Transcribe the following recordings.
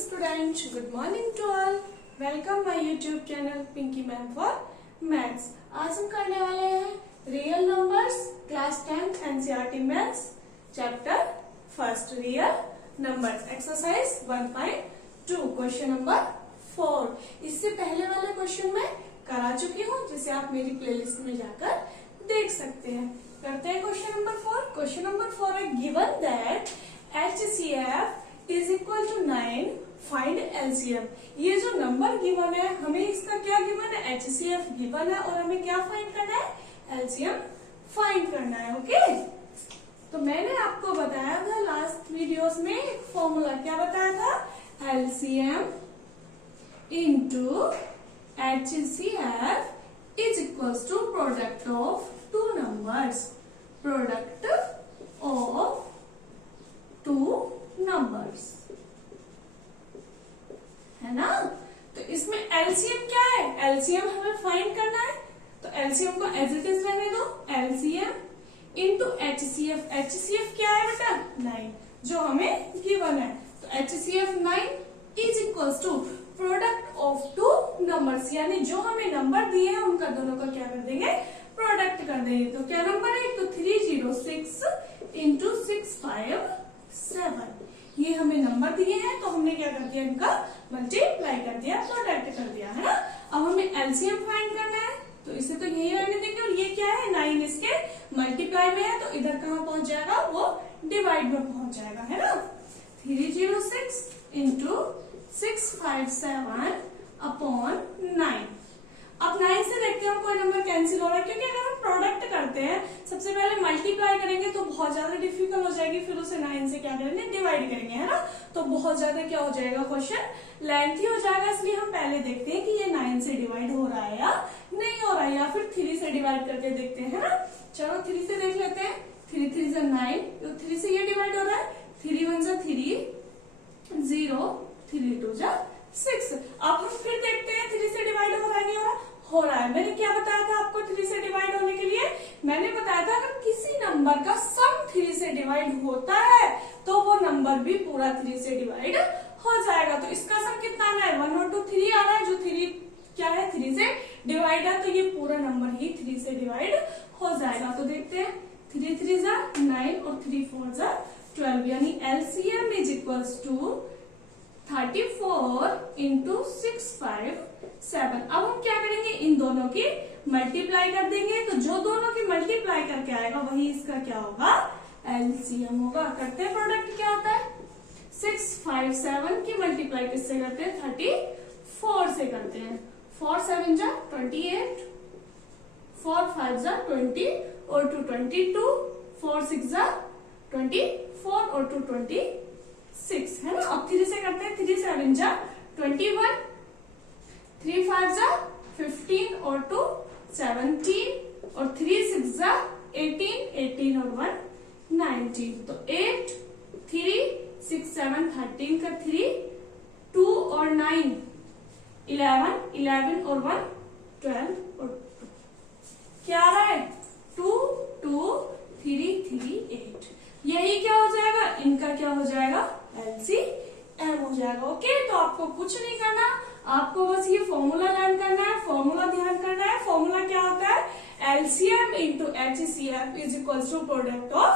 students, good morning to all. Welcome my YouTube channel Pinky Ma'am for Maths. आज हम करने वाले हैं real numbers class 10th NCERT maths chapter first real numbers exercise 1.2 question number 4। इससे पहले वाले question में करा चुकी हूँ जिसे आप मेरी प्लेलिस्ट में जाकर देख सकते हैं। करते हैं क्वेश्चन नंबर 4। क्वेश्चन नंबर 4 है given that HCF is equal to 9 find LCM। ये जो नंबर गिवन है हमें इसका क्या गिवन है, HCF गिवन है और हमें क्या फाइंड करना है, LCM फाइंड करना है। ओके तो मैंने आपको बताया था लास्ट वीडियोस में एक फॉर्मूला, क्या बताया था, LCM into HCF is equal to product of two numbers, product of two numbers, है ना। तो इसमें LCM क्या है, LCM हमें फाइंड करना है। तो LCM को एज इट इज रहने दो, LCM इंटू HCF। HCF क्या है बेटा, 9 जो हमें गिवन है। तो HCF 9 is equal to product of two numbers, यानी जो हमें नंबर दिए हैं उनका दोनों का क्या कर देंगे, प्रोडक्ट कर देंगे। तो क्या नंबर है, तो 306 इंटू 657, ये हमें नंबर दिए हैं तो हमने क्या कर दिया, इनका मल्टीप्लाई कर दिया, प्रोडक्ट कर दिया, है ना। अब हमें LCM फाइंड करना है तो इसे तो यही रहने देंगे और ये क्या है, 9 इसके मल्टीप्लाई में है तो इधर कहाँ पहुंच जाएगा, वो डिवाइड में पहुंच जाएगा, है ना। 306 इंटू 657 अपॉन 9। अब 9 से देखते हैं कोई नंबर कैंसिल हो रहा है, क्योंकि अगर हम प्रोडक्ट करते हैं सबसे पहले मल्टीप्लाई करेंगे तो बहुत ज्यादा डिफिकल्ट हो जाएगी, फिर उसे 9 से क्या करेंगे, डिवाइड करेंगे, है ना। तो बहुत ज्यादा क्या हो जाएगा, क्वेश्चन लेंथी हो जाएगा। इसलिए हम पहले देखते हैं कि ये 9 से डिवाइड हो रहा है या नहीं हो रहा है, या फिर 3 से डिवाइड करके देखते हैं, है ना। चलो 3 से देख लेते हैं। 3 3 से 9, तो 3 से ये डिवाइड हो रहा है, 3 1 से 3 0, 3 2 जा 6। अब हम फिर देखते हैं 3 से डिवाइड हो रहा है, नहीं हो रहा है। मैंने क्या बताया था आपको 3 से डिवाइड होने के लिए, मैंने बताया था अगर किसी नंबर का सम 3 से डिवाइड होता है तो वो नंबर भी पूरा 3 से डिवाइड हो जाएगा। तो इसका सम कितना आना है, 1 और 2 3 आ रहा है, जो 3 क्या है, 3 से डिवाइड है, तो ये पूरा नंबर ही 3 से डिवाइड हो जाएगा। तो देखते हैं 3 3 जा 9 और 3 4 जा 12, यानी LCM is equal to 34 into 657। अब हम क्या करेंगे, इन दोनों की मल्टीप्लाई कर देंगे, तो जो दोनों की मल्टीप्लाई करके आएगा वही इसका क्या होगा, LCM होगा। करते हैं प्रोडक्ट, क्या होता है, 657 की मल्टीप्लाई किससे करते हैं, 34 से करते हैं। 4 7 जा 28, 4 5 जा 20 और 2 22, 4 6 जा 24 और 2 26, है ना। अब 3 से करते हैं, 3 7 जा 21, 3 5 जा 15 और 2 17 और 3 6 जा 18, 18 और 1 19। तो 8 3 6 7 13 का 3, 2 और 9 11, 11 और 1 12 और 2 क्या आ रहा है, 2 2 3 3 8। यही क्या हो जाएगा, इनका क्या हो जाएगा, LCM हो जाएगा। ओके तो आपको कुछ नहीं करना, आपको बस ये फॉर्मूला लर्न करना है, फॉर्मूला ध्यान करना है। फॉर्मूला क्या होता है, LCM into HCF is equal to product of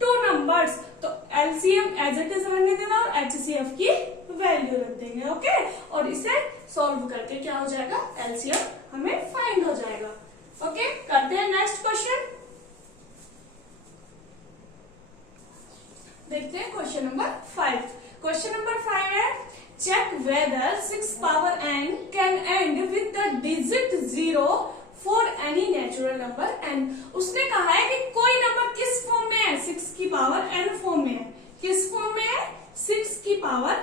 two numbers. तो LCM एज इट इज रहने देना और HCF की वैल्यू रख देंगे। ओके और इसे सॉल्व करके क्या हो जाएगा, LCM हमें फाइंड हो जाएगा। ओके करते हैं नेक्स्ट क्वेश्चन, देखते हैं क्वेश्चन नंबर 5। क्वेश्चन नंबर 5 है check whether 6 power n can end with the digit 0 for any natural number n। उसने कहा है कि कोई नंबर किस फॉर्म में है, 6 की पावर n फॉर्म में है। किस फॉर्म में है, 6 की पावर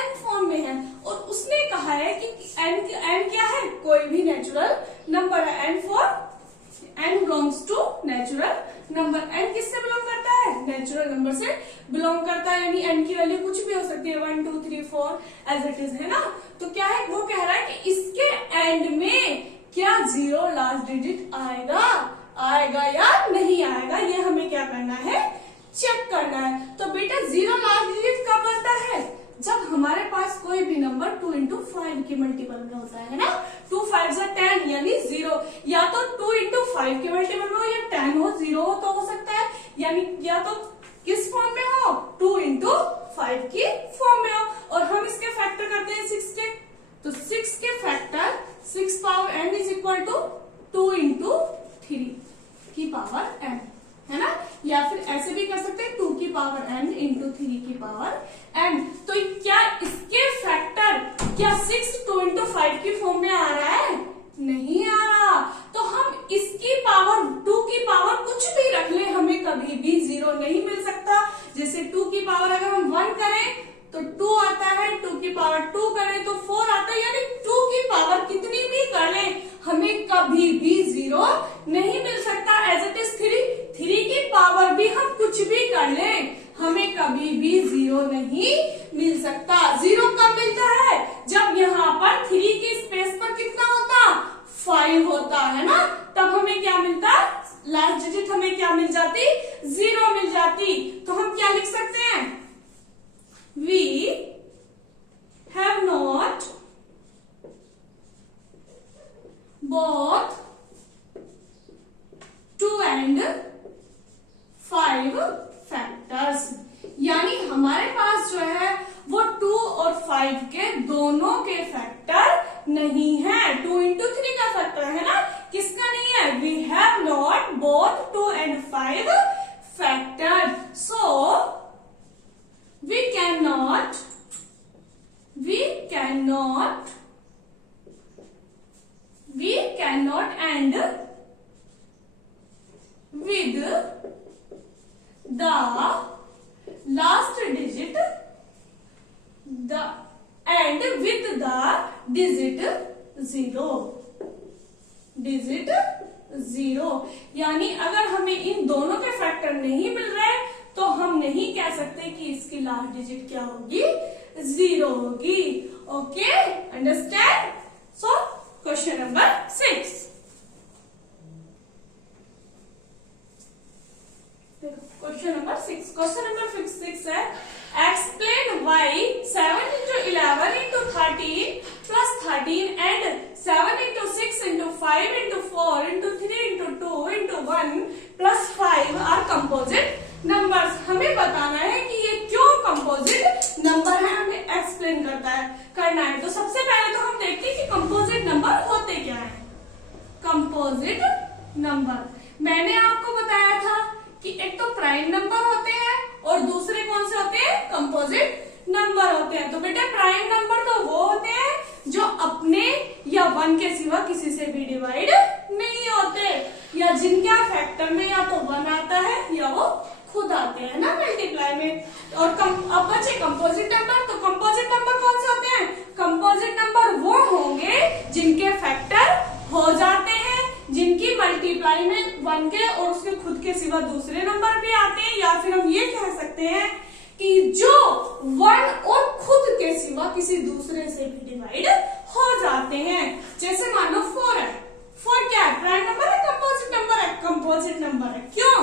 n फॉर्म में है। और उसने कहा है कि n क्या है, कोई भी नेचुरल नंबर है। n belongs to natural number. n किससे बिलोंग करता है, नेचुरल नंबर से बिलोंग करता है, यानी n की वैल्यू कुछ भी हो सकती है, 1 2 3 4 एज इट इज, है ना। तो क्या है, वो कह रहा है कि इसके एंड में क्या 0 लास्ट डिजिट आएगा या नहीं आएगा, ये हमें क्या करना है, चेक करना है। तो बेटा 0 लास्ट डिजिट कब आता है, जब हमारे पास इंटू 5 के मल्टीपल में होता है ना। 2 5 जा 10 यानी 0, या तो 2 इंटू 5 के मल्टीपल में हो या 10 हो, 0 हो तो हो सकता है, यानी या तो किस फॉर्म में हो, 2 इंटू 5 की फॉर्म में हो। और हम इसके फैक्टर करते हैं 6 के, तो 6 के factor 6 power n is equal to 2 into 3 की पावर n, है ना। या फिर ऐसे भी कर सकते हैं 2 की पावर n इंटू 3 की पावर n। तो क्या इसके फैक्टर क्या 6 2 इंटू 5 की फॉर्म में आ रहा है? नहीं आ रहा। तो हम इसकी पावर 2 की पावर कुछ भी रख ले, हमें कभी भी 0 नहीं मिल सकता। जैसे 2 की पावर अगर हम 1 करें तो 2 आता है, 2 की पावर 2 करें तो 4 आता है, यानी 2 की पावर कितनी भी कर ले हमें कभी भी 0 नहीं मिल सकता। एज इट इज 3 की पावर भी हम कुछ भी कर ले हमें कभी भी 0 नहीं मिल सकता। 0 कब मिलता है? जब यहाँ पर 3 की स्पेस पर कितना होता, 5 होता है ना, तब हमें क्या मिलता, लास्ट डिजिट हमें क्या मिल जाती, 0 मिल जाती। तो हम क्या लिख सकते हैं, we have not both 2 and 5 factors, यानी हमारे पास जो है वो 2 और 5 के दोनों के फैक्टर नहीं है। 2 इंटू 3 का फैक्टर है ना, किसका नहीं है? we have not both 2 and 5 factor. so we cannot end with the last digit, end with the digit 0, यानी अगर हमें इन दोनों के फैक्टर नहीं मिल रहे तो हम नहीं कह सकते कि इसकी लास्ट डिजिट क्या होगी, 0 होगी। Okay, understand. So question number 6, question number 6 है, explain why 7 into 11 into 13 plus 13 and 7 into 6 into 5 into 4 into 3 into 2 into 1 plus 5 are composite numbers. हमें बताना है कि ये क्यों कंपोजिट नंबर है, हमें एक्सप्लेन करना है। तो सबसे पहले तो हम देखते हैं कि कंपोजिट नंबर होते क्या है। कंपोजिट नंबर मैंने आपको बताया था कि एक तो प्राइम नंबर होते हैं और दूसरे कौन से होते हैं, कंपोजिट नंबर होते हैं। तो बेटा प्राइम नंबर तो वो होते हैं जो अपने या 1 के सिवा किसी से भी डिवाइड नहीं होते, या जिनका फैक्टर में या तो 1 आता है या वो खुद आते हैं ना मल्टीप्लाई में। और अब बचे कंपोजिट नंबर। तो कंपोजिट नंबर कौन से होते हैं? कंपोजिट नंबर वो होंगे जिनके फैक्टर हो जाते हैं, जिनकी मल्टीप्लाई में 1 के और उसके खुद के सिवा दूसरे नंबर भी आते हैं, या फिर हम ये कह सकते हैं कि जो 1 और खुद के सिवा किसी दूसरे से भी डिवाइड हो जाते हैं। जैसे मान लो 4 है, 4 क्या है, प्राइम नंबर है, कंपोजिट नंबर है? कंपोजिट नंबर है। क्यों?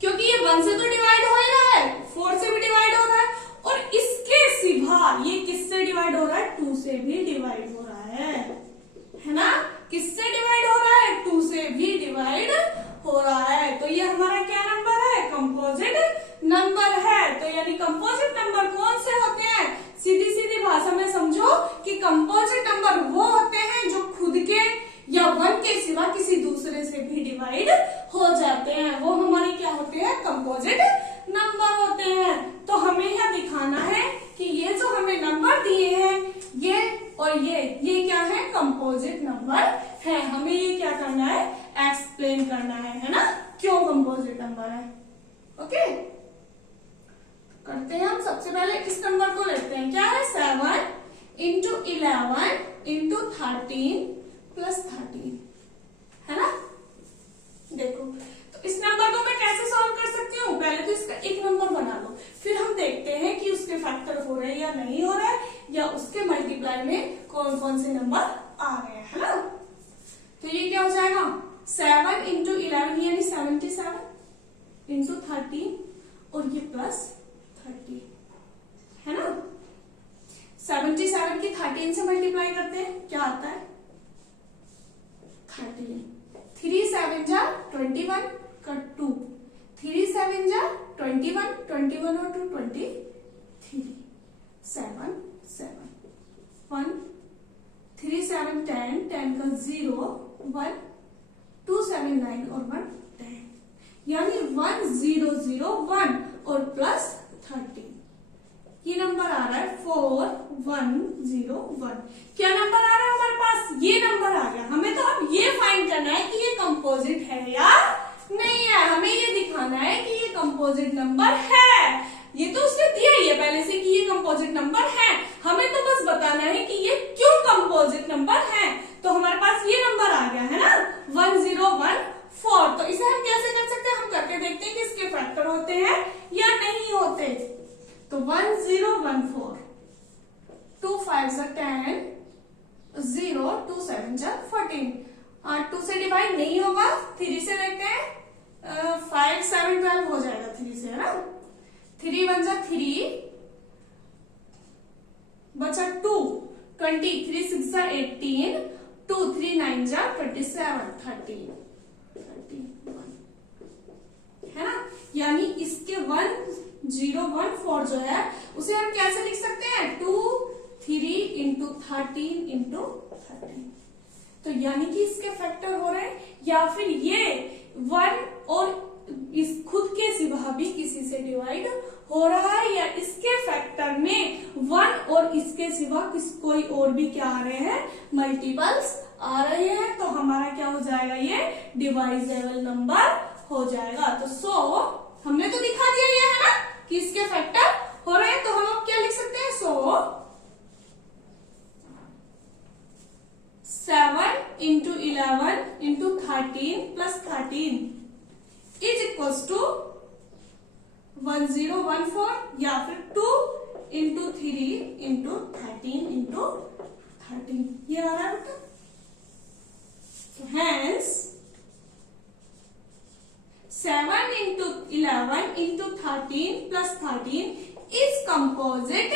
क्योंकि ये 1 से तो डिवाइड हो ही रहा है, 4 से भी डिवाइड हो रहा है, और इसके सिवा ये किससे डिवाइड हो रहा है, 2 से भी डिवाइड हो रहा है ना। किससे डिवाइड हो रहा है, 2 से भी डिवाइड हो रहा है। तो ये हमारा क्या नंबर है, कंपोजिट नंबर है। तो यानी कंपोजिट नंबर कौन से होते हैं, सीधी सीधी भाषा में समझो कि कंपोजिट नंबर वो होते हैं जो खुद के या 1 के सिवा किसी दूसरे से भी डिवाइड हो जाते हैं, वो हमारे क्या होते हैं, कंपोजिट नंबर होते हैं। तो हमें यह दिखाना है कि ये जो हमें नंबर दिए हैं, ये और ये क्या है, कंपोजिट नंबर है। हमें ये क्या करना है, एक्सप्लेन करना है ना, क्यों कंपोजिट नंबर है। ओके, करते हैं हम। सबसे पहले इस नंबर को लेते हैं, क्या है, 7 इंटू 11 इंटू 13 प्लस 13, है ना। देखो तो इस नंबर को मैं कैसे सॉल्व कर सकती हूँ, पहले तो इसका एक नंबर बना लो, फिर हम देखते हैं कि उसके फैक्टर हो रहे हैं या नहीं हो रहा है, या उसके मल्टीप्लाई में कौन कौन से नंबर आ रहे हैं, है ना। तो ये क्या हो जाएगा, 7 इंटू 11 यानी 77 इंटू 13 और ये प्लस 30, है ना। 77 13 से मल्टीप्लाई करते हैं, क्या आता है 13। 3 7 जा 21 का 2, 3 7 जा 21, 21 और 2 23, 7 7 1, 3 7 10, 10 का 0 1, 2 7 9 और 1 10, यानी 1 0 0 1 और प्लस 13। ये नंबर आ रहा है 4 1 0 1। क्या नंबर आ रहा है हमारे पास? ये नंबर आ गया। हमें तो अब ये फाइंड करना है कि ये कंपोजिट है या नहीं है। हमें ये दिखाना है कि ये कंपोजिट नंबर है। ये तो उसने दिया ही है पहले से कि ये कंपोजिट नंबर है। हमें तो बस बताना है कि ये क्यों कंपोजिट नंबर है। तो हमारे पास ये नंबर आ गया है ना 1014। तो इसे हम कैसे कर सकते हैं? हम करके देखते हैं कि इसके फैक्टर होते हैं या नहीं होते। तो 1014, 2 5 जा 10, 0 2 7 जा 14। 2 से डिवाइड नहीं होगा, 3 से देखते हैं। 5 7 12 हो जाएगा 3 से, है ना। 3 1 जा 3, बचा 2, 20, 3 6 जा 18, 2 3 9 जा 27, 13 31, है ना। यानी इसके 1014 जो है उसे हम कैसे लिख सकते हैं? 2 3 इंटू 13 इंटू 13। तो यानी कि इसके फैक्टर हो रहे हैं, या फिर ये 1 और इस खुद के सिवा भी किसी से डिवाइड हो रहा है, या इसके फैक्टर में 1 और इसके सिवा कोई और भी क्या आ रहे हैं? मल्टीपल्स आ रहे हैं। तो हमारा क्या हो जाएगा? ये डिवाइजेबल नंबर हो जाएगा। तो हमने तो दिखा दिया ये, है ना, कि इसके फैक्टर हो रहे हैं। तो हम अब क्या लिख सकते हैं? 7 into 11 into 13 plus 13 is equal to 1014, या फिर 2 इंटू 3 इंटू 13 इंटू 13। ये आ रहा है बेटा। Hence 7 into 11 into 13 plus 13 is composite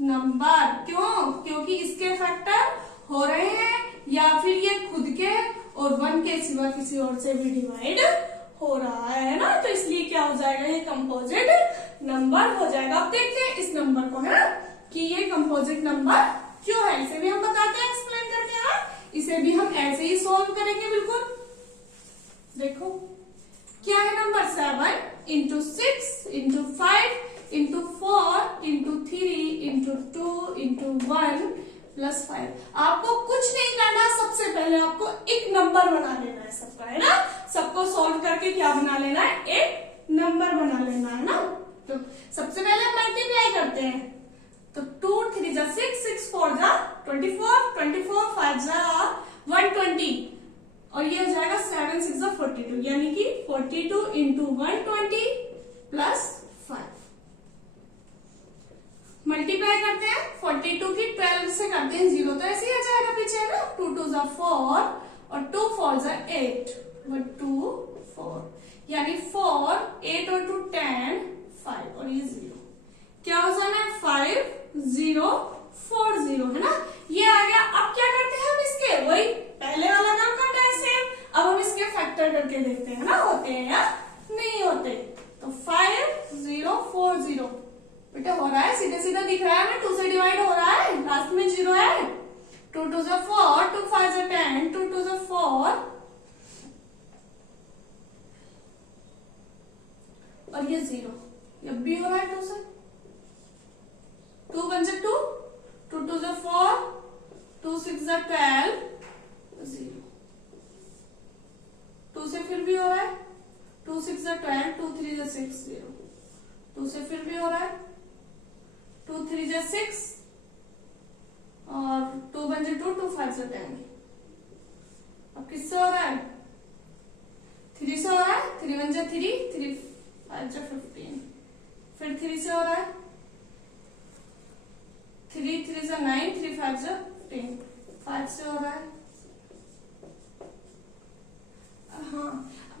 number। क्यों? क्योंकि इसके फैक्टर हो रहे हैं, या फिर ये खुद के और 1 के सिवा किसी और से भी डिवाइड हो रहा है ना। तो इसलिए क्या हो जाएगा? ये कंपोजिट नंबर हो जाएगा। अब देखते हैं इस नंबर को, है ना, कि ये कंपोजिट नंबर क्यों है। इसे भी हम बताते हैं एक्सप्लेन करके। हाँ, इसे भी हम ऐसे ही सॉल्व करेंगे बिल्कुल। देखो क्या है number? 7 into 6 into 5 into 4 into 3 into 2 into 1 plus 5। आपको कुछ नहीं करना, सबसे पहले आपको एक नंबर बना लेना है सबका, है ना। सबको सॉल्व करके क्या बना लेना है? एक नंबर बना लेना है ना। तो सबसे पहले हम मल्टीप्लाई करते हैं। तो 2 3 जा 6, 6 4 जा 24, 24 5 जा 120, और ये हो जाएगा 7 6 जा 42, यानी कि 42 इंटू 120 प्लस 5। मल्टीप्लाई करते हैं। 42 की 12 से करते हैं 0, तो ऐसे ही आ जाएगा पीछे, है ना। 2 2 जा 4 और 2 4 जा 8, 2 4, यानी 4 8 और 2 10 5, और ये 0। क्या हो जाना है? 5 0 4 0, है ना। ये आ गया। अब क्या करते हैं हम इसके? वही पहले वाला काम करना है सेम। अब हम इसके फैक्टर करके देखते हैं ना, होते हैं या नहीं होते। तो 5 0 4 0 बेटा हो रहा है, सीधे सीधा दिख रहा है ना। 2 से डिवाइड हो रहा है, लास्ट में 0 है। 2 2 जा 4, 2 5 जा 10, 2 2 जा 4, और ये 0। अब भी हो रहा है 2 से। 2 1 जा 2, 2 2 जा 4, 2 6 जा 12, 0। 2 से फिर भी हो रहा है। 2 6 जा 12, 2 3 जा 6, 0। 2 से फिर भी हो रहा है। 2 3 जा 6, और 2 1 जा 2, 2 5 जा 10। अब किससे हो रहा है? 3 से हो रहा है। 3 1 जा 3, 3 5 जा 15। फिर 3 से हो रहा है। 3 3 जा 9, 3 5 जा 10। 5 से हो रहा है। हाँ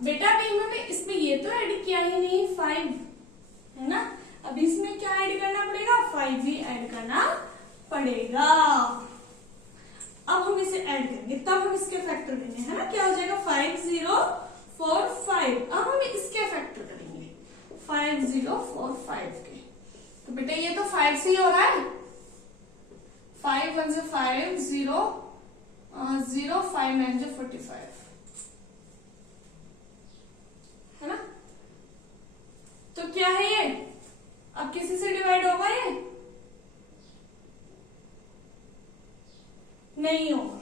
बेटा, अभी इन्होंने इसमें ये तो ऐड किया ही नहीं 5, है ना। अब इसमें क्या ऐड करना पड़ेगा? 5 ही ऐड करना पड़ेगा। अब हम इसे ऐड करेंगे तब हम इसके फैक्टर देंगे, है ना। क्या हो जाएगा 5045। अब हम इसके फैक्टर करेंगे 5045 के। तो बेटा ये तो 5 से ही हो रहा है, 5 1 से 5 0 0 5 9 से 45, है ना। तो क्या है ये, अब किसी से डिवाइड होगा ये नहीं होगा,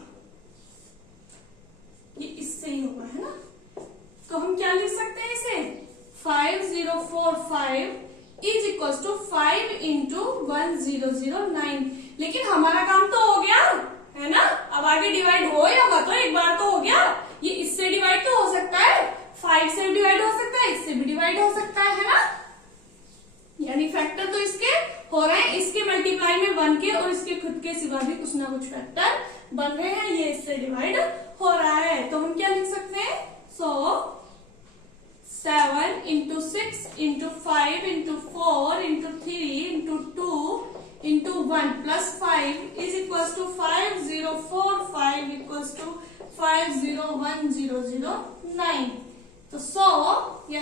ये इससे ही होगा, है ना। तो हम क्या लिख सकते हैं इसे 5045 इज इक्वल टू 5 इंटू 1009। लेकिन हमारा काम तो हो गया, है ना। अब आगे डिवाइड हो या मत हो, एक बार तो हो गया। ये इससे डिवाइड तो हो सकता है, 5 से डिवाइड हो सकता है, इससे भी डिवाइड हो सकता है ना। यानी फैक्टर तो इसके हो रहे हैं, इसके मल्टीप्लाई में 1 के और इसके खुद के सिवा भी कुछ ना कुछ फैक्टर बन रहे हैं, ये इससे डिवाइड हो रहा है। तो हम क्या लिख सकते हैं, 7 into 6 into 5 into 4 into 3 into 2 into 1 plus 5 is equal to 5045 equal to 501009। तो ये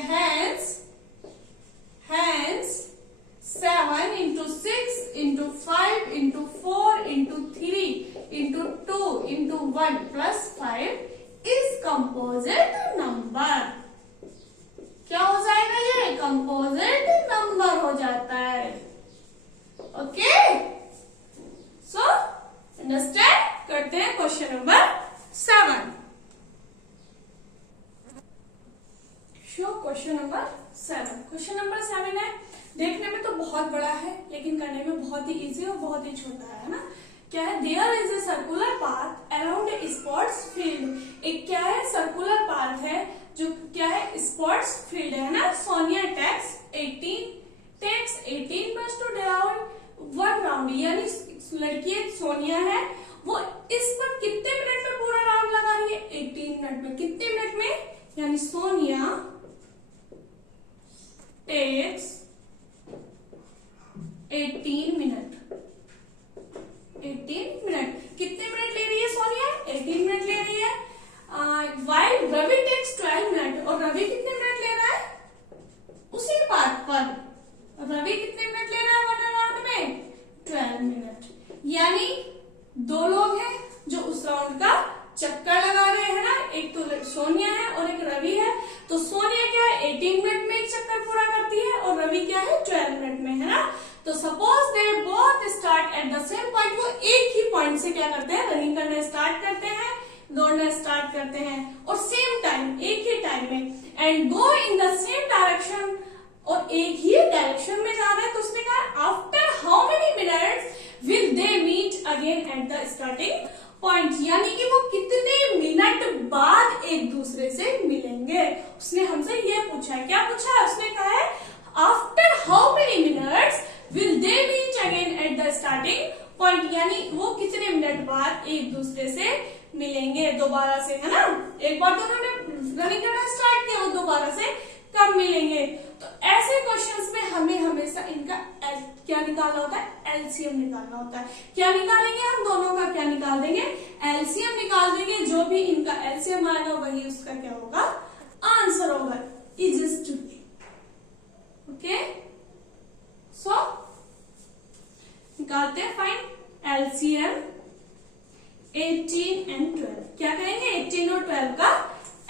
hence 7 into 6 into 5 into 4 into 3 into 2 into 1 plus 5 is composite number। क्या हो जाएगा, ये composite number हो जाता है। ओके, सो अंडरस्टैंड करते हैं question number 7। Question number 7। Question number 7 है, देखने में तो बहुत बड़ा है लेकिन करने में बहुत ही इजी और बहुत ही छोटा है ना। क्या है, there is a circular path around a sports field. एक क्या है, सर्कुलर पाथ है जो क्या है, स्पोर्ट्स फील्ड है ना। Sonia takes 18 minutes to round 1 round, यानी लड़की सोनिया है, वो इस पर कितने मिनट में पूरा राउंड लगा रही है, 18 मिनट में। कितने मिनट में, यानी सोनिया टेक्स 18 मिनट। कितने मिनट ले रही है सोनिया, 18 मिनट ले रही है। वाइल रवि टेक्स 12 मिनट, और रवि कितने मिनट ले रहा है उसी बात पर, रवि कितने मिनट ले रहा है 1 राउंड में, 12 मिनट। यानी 2 लोग हैं जो उस राउंड का चक्कर लगा रहे हैं ना, एक तो सोनिया है और एक रवि है। तो सोनिया क्या है 18 मिनट में एक चक्कर पूरा करती है और रवि क्या है 12 मिनट में, है ना। तो suppose they both start at the same point, वो एक ही पॉइंट से क्या करते हैं, रनिंग करना स्टार्ट करते हैं, दौड़ना स्टार्ट करते हैं, और सेम टाइम, एक ही टाइम में, and go in the same direction, और एक ही डायरेक्शन में जा रहे हैं। तो उसने कहा after how many minutes will they meet again at the starting point, यानी कि वो कितने मिनट बाद एक दूसरे से मिलेंगे। उसने हमसे ये पूछा है, क्या पूछा है, उसने कहा है after how many minutes will they meet again at the starting point, यानी वो कितने मिनट बाद एक दूसरे से मिलेंगे दोबारा से, है ना। एक बार तो उन्होंने रनिंग करना स्टार्ट किया, वो दोबारा से कब मिलेंगे। तो ऐसे क्वेश्चंस में हमें हमेशा इनका क्या निकालना होता है, एलसीएम निकालना होता है। क्या निकालेंगे हम, दोनों का क्या निकाल देंगे, एलसीएम निकाल देंगे। जो भी इनका एलसीएम आएगा वही उसका क्या होगा, आंसर होगा। Exist to be, okay. सो निकालते हैं, फाइंड एलसीएम 18 एंड 12। क्या करेंगे, 18 और 12 का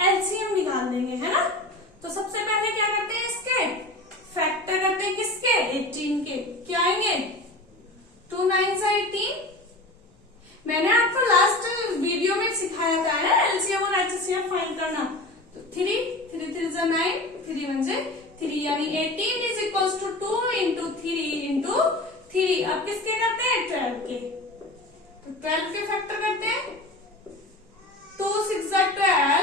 एलसीएम निकाल देंगे, है ना। तो सबसे पहले क्या करते हैं, इसके फैक्टर करते हैं, किसके, 18 के। क्या आएंगे, 2 9 से 18। मैंने आपको लास्ट वीडियो में सिखाया था ना एलसीएम और एचसीएफ फाइंड करना। तो 3 3 3 से 9, 3 1 से 3, यानी 18 is equal to 2 into 3 into 3। अब किसके करते हैं, 12 के। तो 12 के फैक्टर करते हैं, 2 6 12,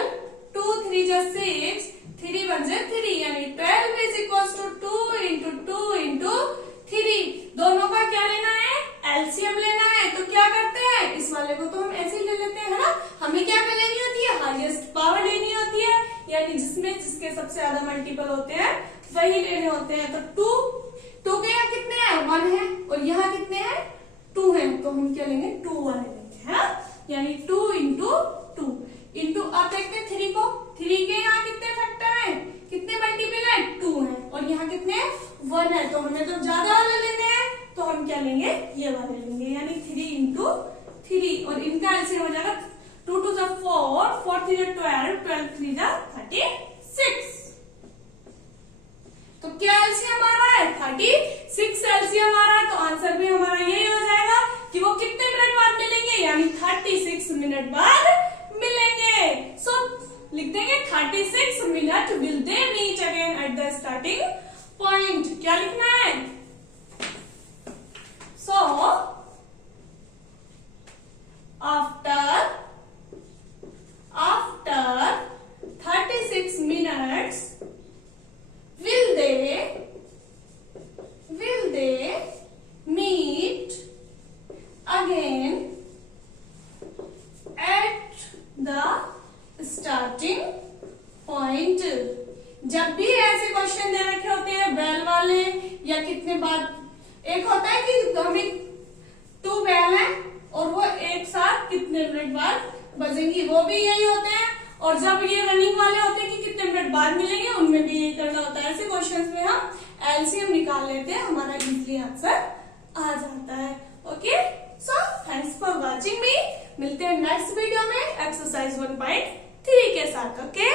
2 3 6, 3 1 3, यानी 12 is equal to 2 into 2 into 3। दोनों का क्या लेना है, एलसीएम लेना है। तो क्या करते हैं, इस वाले को तो हम ऐसे ही ले लेते हैं, है ना। हमें क्या लेनी होती है, हाईएस्ट पावर लेनी होती है, यानी जिसमें जिसके सबसे ज्यादा मल्टीपल होते हैं वही लेने होते हैं। तो 2 के यहाँ कितने हैं, 1 है, और यहाँ कितने हैं, 2 है। तो हम क्या लेंगे 2 वाले लेंगे, है यानी 2 इंटू 2 इंटू, अब देखते हैं 3 को, 3 के यहाँ कितने फैक्टर है, कितने मल्टीपल है, 2 है, और यहाँ कितने 1 है, तो हमें तो ज्यादा वाले लेने हैं, तो हम क्या लेंगे ये वाले लेंगे, यानी 3 इंटू 3, और इनका एलसीएम हो जाएगा 2 2 4, 4 3 12, 12 3 36। तो क्या एलसीएम आ रहा है 36 एलसीएम आ रहा है, तो आंसर भी हमारा यही हो जाएगा कि वो कितने मिनट बाद मिलेंगे, यानी 36 मिनट बाद मिलेंगे। सो लिख देंगे 36 minute will they meet again at the starting point. क्या लिखना है, सो after 36 minutes will they meet again at the starting point। जब भी ऐसे क्वेश्चन दे रखे होते हैं बेल वाले या कितने बाद, एक होता है कि हमें 2 बेल है और वो एक साथ कितने मिनट बाद बजेंगी, वो भी यही होते हैं, और जब ये रनिंग वाले होते हैं कि कितने मिनट बाद मिलेंगे, उनमें भी यही करना होता है। ऐसे क्वेश्चंस में हम एलसीएम निकाल लेते हैं, हमारा इजीली आंसर आ जाता है। Okay, so thanks for watching मी, मिलते हैं नेक्स्ट वीडियो में एक्सरसाइज 1.3 के साथ। ओके।